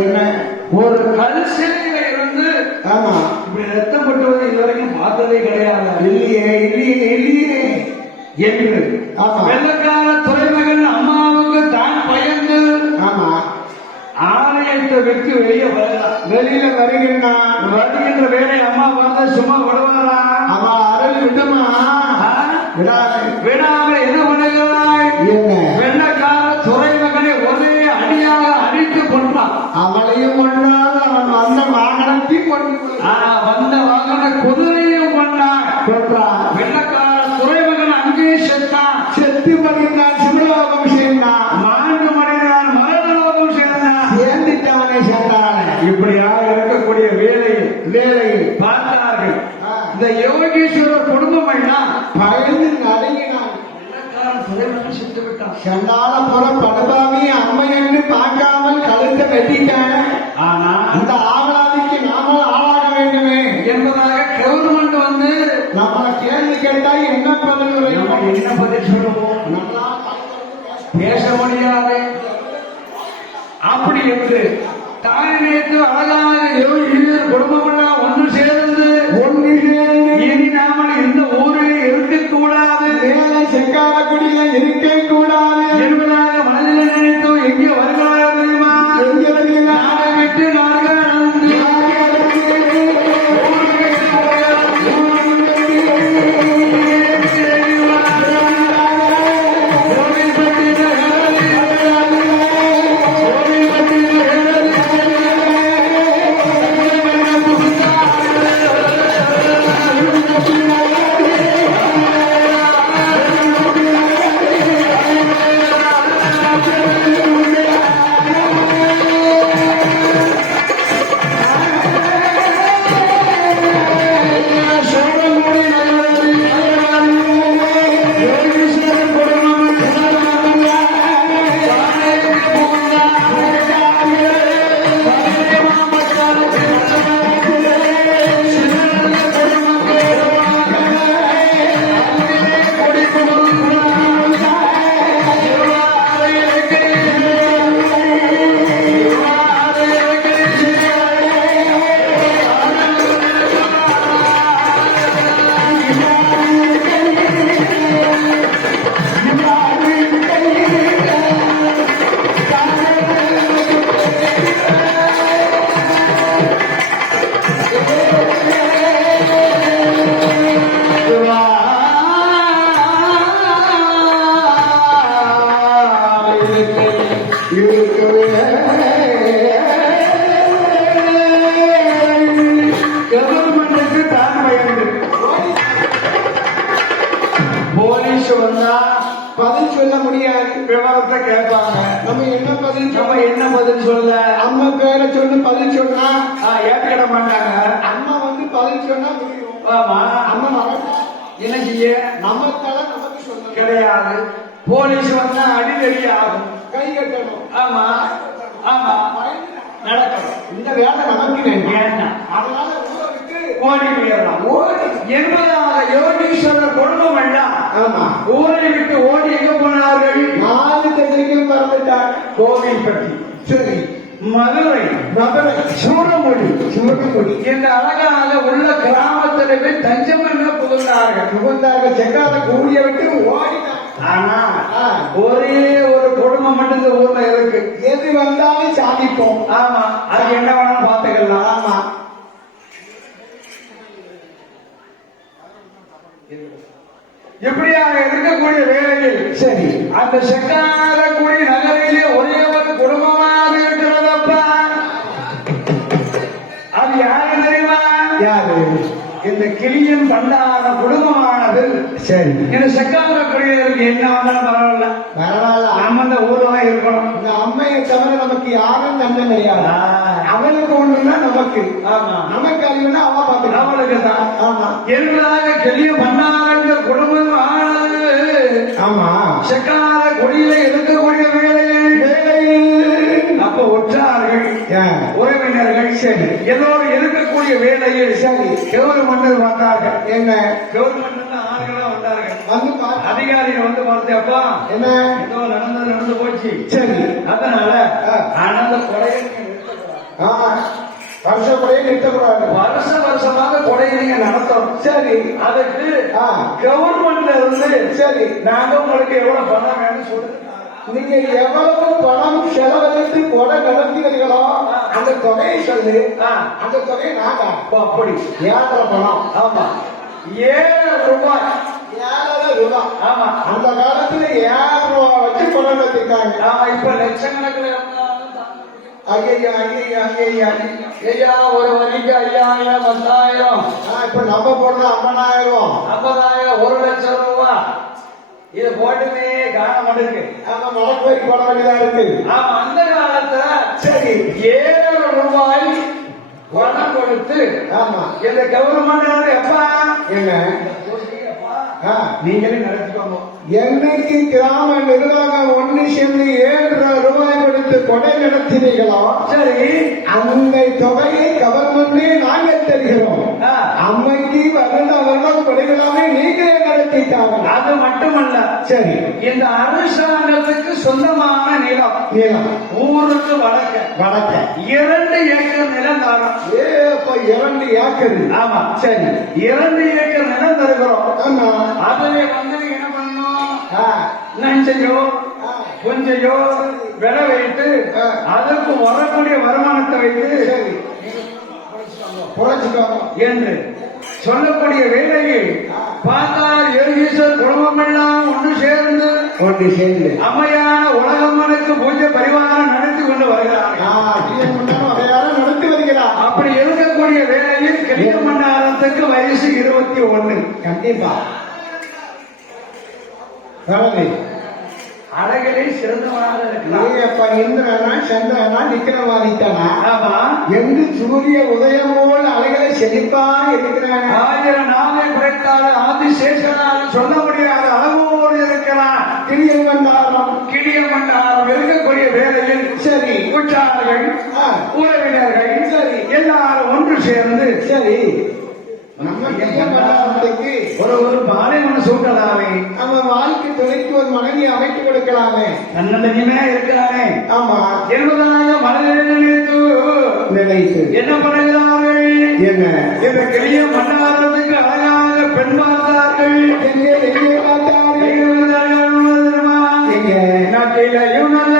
என்ன ஒரு கல் சிலையில இருந்து ஆமா இப்படி ரத்தம் பட்டுவது இதுவரைக்கும் பார்த்ததே கிடையாது. இல்லையே இல்லையே இல்லையே என்று வெள்ளக்கார துறைமகன் அம்மாவுக்கு தான் பயந்து ஆமா ஆலயத்தை விட்டு வெளியில வருகின்ற வேலை அம்மா பார்த்து சும்மா விடுவாரா? அவ அருள் விடுமா விடாம என்ன பண்ணுகிறாய்? என்ன வெள்ளக்கார துறைமகனை ஒரே அடியாக அடித்து கொண்டான். அவளையும் கொண்டால் அவன் வந்த வாகனத்தையும் வந்த வாகன குதிரையும் கொண்டான். வெள்ளக்கார துறைமகன் அங்கே செத்தான். செத்து மடிந்தான். சிவலோகம் சேர்ந்தான். மாண்டு மடிந்தான். மரணலோகம் சேர்ந்தான். சேர்ந்துட்டானே சேர்ந்தானே. இப்படியாக இருக்கக்கூடிய வேலையை பார்த்தார்கள். இந்த யோகேஸ்வரர் குடும்பம் எல்லாம் பயந்து நடுங்கினான். செத்து விட்டான். சண்டால புற படுபாவி அம்மை என்று பார்க்காமல் கழுத்தை வெட்டிட்டான. ஆனா அந்த ஆவலாதிக்கு நாமல் ஆளாக வேண்டுமே என்பதாக கவர்மெண்ட் வந்து நம்மளை கேள்வி கேட்டா என்ன பதில் சொல்லுவோம்? பேச முடியாது. அப்படி என்று தாய் நேற்று அழகாக குடும்பம் எல்லாம் ஒன்று சேர்ந்து இனி நாமல் இந்த ஊரில் இருக்கக்கூடாது, வேலை செங்காலக்குடியில இருக்க கூடாது என்பதாக மனதில் நினைத்தோம். எங்கே வருகிறார் தெரியுமா? நாடை விட்டு நாடுகள் கவர்மெண்ட்டுக்கு தான் பயந்து போலீஸ் வந்தா பதில் சொல்ல முடியாது. விவரத்தை கேட்பாங்க. நம்ம என்ன பதில் சொல்ல? அம்மா பேரை சொல்லி பதில் சொன்னா ஏற்றுக்கிட மாட்டாங்க. அம்மா வந்து பதில் சொன்னா முடியும். ஆமா, அம்மா வரட்டா என்ன செய்ய? நம்ம தலை நமக்கு சொல்ல கிடையாது. போலீஸ் வந்தா அடிதடி ஆகும், கை கட்டணும். ஆமா ஆமா நடக்கணும். இந்த வேலை நமக்கு வேண்டாம். அதனால ஓடி போயிடலாம். என்பதாக யோகீஸ்வரர் குடும்பம் எல்லாம் ஆமா ஊரை விட்டு ஓடி எங்க போனார்கள்? 4 திசைக்கும் பறந்துட்டாங்க. கோவில்பட்டி, சரி, மதுரை, சூரமுடி என்ற அழகாக உள்ள கிராமத்தில் போய் தஞ்சம் என்று புகுந்தார்கள். செக்காத கூடிய விட்டு ஓடினாங்க. ஆனா ஒரே ஒரு குடும்பம் மட்டும் இந்த ஊர்ல இருக்கு. எது வந்தாலும் சாதிப்போம். ஆமா, அது என்ன வேணாலும் பார்த்துக்கலாம். ஆமா, எப்படியாக இருக்கக்கூடிய வேளையில் சரி, அந்த செக்காரக்குடி நகரிலே ஒரே ஒரு குடும்பமாக இருக்கிறதப்பா. அது யாரு தெரியுமா? யாரு? இந்த கிளியன் பண்டான குடும்பமானது. சரி, இந்த செக்காரக்குடியிற்கு என்ன வந்தாலும் பரவாயில்ல, நம்ம இந்த ஊர்ல இருக்கணும். இந்த அம்மையை தவிர நமக்கு யாரும் தந்தை கிடையாது. அவளுக்கு ஒண்ணுன்னா நமக்கு, நமக்கு அறிவுனா அவ பார்த்து அவளுக்கு தான். ஆமா, என்பதாக கிளிய பண்டார குடும்பம் ஆனது. ஆமா, செக்கார கொடியில இருக்கக்கூடிய வேலையில் அப்ப ஒற்றார்கள் உறவினர்கள். சரி, எல்லோரும் இருக்கக்கூடிய வேலையில் சரி கவர்மெண்ட் வந்தார்கள். என்ன கவர்மெண்ட் ஆளுகளா வந்தார்கள். வந்து அதிகாரிகள் வந்து பார்த்தப்பா என்ன ஏதோ நடந்து போச்சு. சரி, அதனால நடத்தணும். சரி. அதுக்கு ஆ. கவர்மெண்ட்ல இருந்து சரி. நாங்க உங்களுக்கு எவ்வளவு பணம் வேணும்னு சொல்லுங்க. நீங்க எவ்வளவு பணம் செலவழித்து கொடை நடத்துகிறீர்களோ அந்த தொகையை சொல்லு. அந்த தொகையை நாங்க அப்படி 7,000 பணம். ஆமா 7 ரூபாய். 7,000 ரூபாய். ஆமா அந்த காலத்துல 7,000 ரூபாய் வச்சு கொடை நடத்திருக்காங்க. ஆமா இப்ப லட்சக்கணக்கில் ஐயா ஐயா ஐயா ஐயா ஒரு வரிக்கு 5000 10,000 இப்ப நம்ம போடுற 50,000 50,000 1,00,000 ரூபாய் இது போட்டுமே காண மாட்டேங்குது. ஆமா மடக்கு வரி போட வேண்டியதா இருக்கு. ஆமா அந்த காலத்துல சரி 7 ரூபாய் பணம் கொடுத்து ஆமா இந்த கவர்மெண்ட் எப்பா என்ன நீங்களே நடத்திக்கோங்க. என்னைக்கு கிராம நிர்வாகம் ஒண்ணு சேர்ந்து 7 ரூபாய் கொடுத்து கொடை நடத்தினீர்களோ சரி அந்த தொகையை கவர்மெண்டே நாங்கள் தருகிறோம். அம்மைக்கு வருடம் கொடைகளாமே நீங்களே நடத்திட்டாங்க. அது மட்டுமல்ல சரி இந்த அரசாங்கத்துக்கு சொந்தமான நிலம் நிலம் ஊருக்கு வடக்க 2 ஏக்கர் நிலம் தரோம். 2 ஏக்கர். ஆமா சரி 2 ஏக்கர் நிலம் தருகிறோம். ஆமா அதுல வந்து என்ன பண்ணணும் நஞ்சையோ கொஞ்சையோ விலை வைத்து அதற்கு வரக்கூடிய வருமானத்தை வைத்து என்று சொல்லக்கூடிய வேலையில் பார்த்தால் யோகீஸ்வர் குடும்பமெல்லாம் ஒன்று சேர்ந்து அம்மையான உலகம்மனுக்கு பூஜை பரிவாரம் நடத்தி கொண்டு வருகிறார். அப்படி இருக்கக்கூடிய வேலையில் கிளிய மண்டாரத்துக்கு வயசு 21. கண்டிப்பா அழகிலே சிறந்தவனாக இருக்கலாம். இந்திரனா சந்திரனா நிக்கிறவாதித்தானா? ஆமா எங்கு சூரிய உதயம் போல் அழகளை செழிப்பா இருக்கிறான். 1000 நாளை குறைத்தாலும் ஆதிசேஷனால் சொல்ல முடியாத அளவோடு இருக்கிறான். கிளிய மண்டாரம் இருக்கக்கூடிய வேலையில் சரி உற்றார்கள் உறவினர்கள் சரி எல்லாரும் ஒன்று சேர்ந்து சரி நம்ம மண்டாரத்துக்கு ஒரு பாலைவன சூட்டலாமே நம்ம வாழ்க்கை துணைக்கு ஒரு மனைவி அமைத்து கொடுக்கலாமே. தன்னந்தனிமே இருக்கிறானே. ஆமா என்பதாக மனதில் நினைத்து என்ன பண்ணுகிறார்கள்? என்ன இந்த கிளிய மண்டாரத்துக்கு அழகாக பெண் பார்த்தார்கள். எங்கே பார்த்தார்கள்? எங்க நாட்டிலையும் நல்ல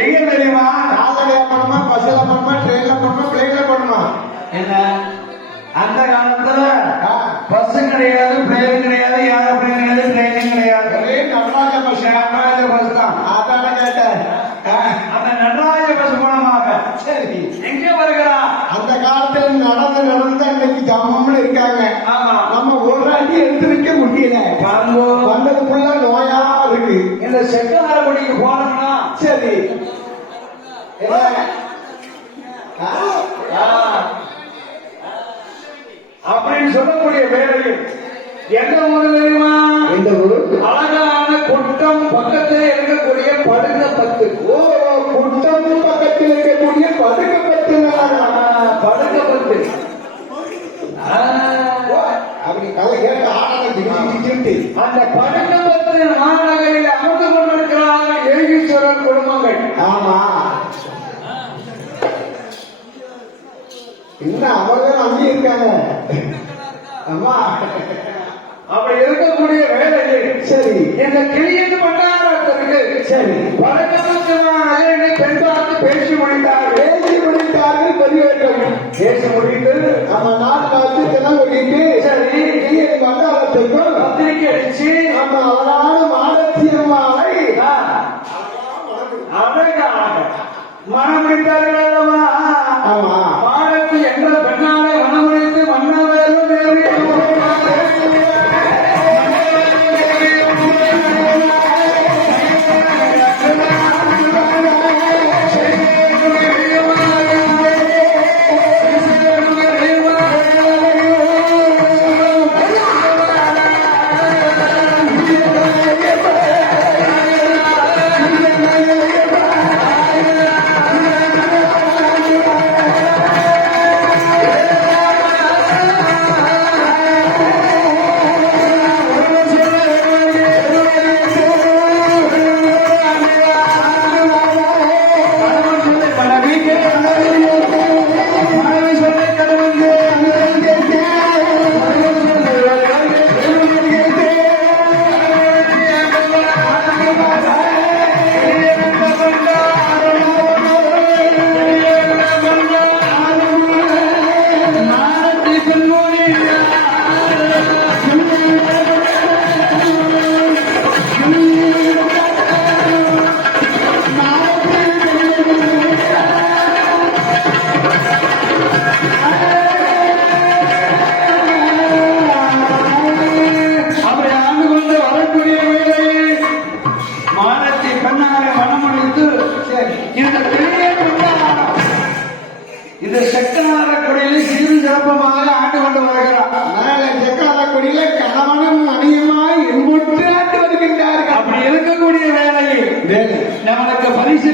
எங்க தெரியுமா? காலையில பண்ணுமா, பஸ்ல பண்ணுமா, ட்ரெயின்ல பண்ணுமா, பிளைன்ல பண்ணுமா? என்ன அந்த காலத்துல பஸ் கிடையாது, பிளேன் கிடையாது, ஏரோப்ளேன் கிடையாது, ட்ரெயின் கிடையாது. நடராஜ பஸ். நடராஜ பஸ் தான். அதான கேட்டேன். அந்த நடராஜ பஸ் மூலமாக சரி எங்க வருகிறா? அந்த காலத்தில் நடந்து அன்னைக்கு ஜம்மம்னு இருக்காங்க. ஆமா நம்ம ஒரு அடி எடுத்து வைக்க முடியல. வந்தது ஃபுல்லா நோயா இருக்கு. இந்த செக்கமரக்குடிக்கு போனோம்னா சரி அப்படின்னு சொல்லக்கூடிய வேலையில் எந்த ஊரு தெரியுமா? இந்த ஊர் அழகான குட்டம் பக்கத்தில் இருக்கக்கூடிய படுக்கப்பத்து. குட்டம் பக்கத்தில் இருக்கக்கூடிய படுக்கப்பத்து. படுக்கப்பத்து அப்படி கதை கேட்டு ஆனந்தி அந்த படுக்கப்பத்து மாநகரில் அமர்ந்து கொண்டிருக்கிறார்கள் யோகீஸ்வரர் குடும்பங்கள். ஆமா இந்த கிளியின் பண்டாரத்திற்கு சரி வழக்கமாக பெண் பார்த்து பேசி முடித்தார்கள். பேசி முடித்தார்கள் பெரியவர்கள். பேசி முடித்து நம்ம நாட்டுல வச்சு தினம் கொட்டிட்டு சரி கிளியின் மண்டாரத்துக்கும் பத்திரிக்கை அடிச்சு நம்ம அழகான மாடத்தியம்மாவை அழகாக மனம் முடித்தார்கள் அல்லவா? ஆமா பாடத்து என்ற பெண்ணாலை மனமுடித்து மன்னவேலும் அப்படி ஆண்டு கொண்டு வரக்கூடிய வேளையில் மானத்தை பெண்ணாலை மனமுடித்து இந்த பெரிய பெண்ணாரம் இந்த சக்கரார கொடியில் சீரு சிறப்பமாக ஆண்டு கொண்டு வருகிறார். மேல செக்காத கொடியில கணவனும் மணியுமாய் எண்பட்டு ஆண்டு வருகின்றார்கள். அப்படி இருக்கக்கூடிய வேளையில் வேலை நம்மளுக்கு பரிசு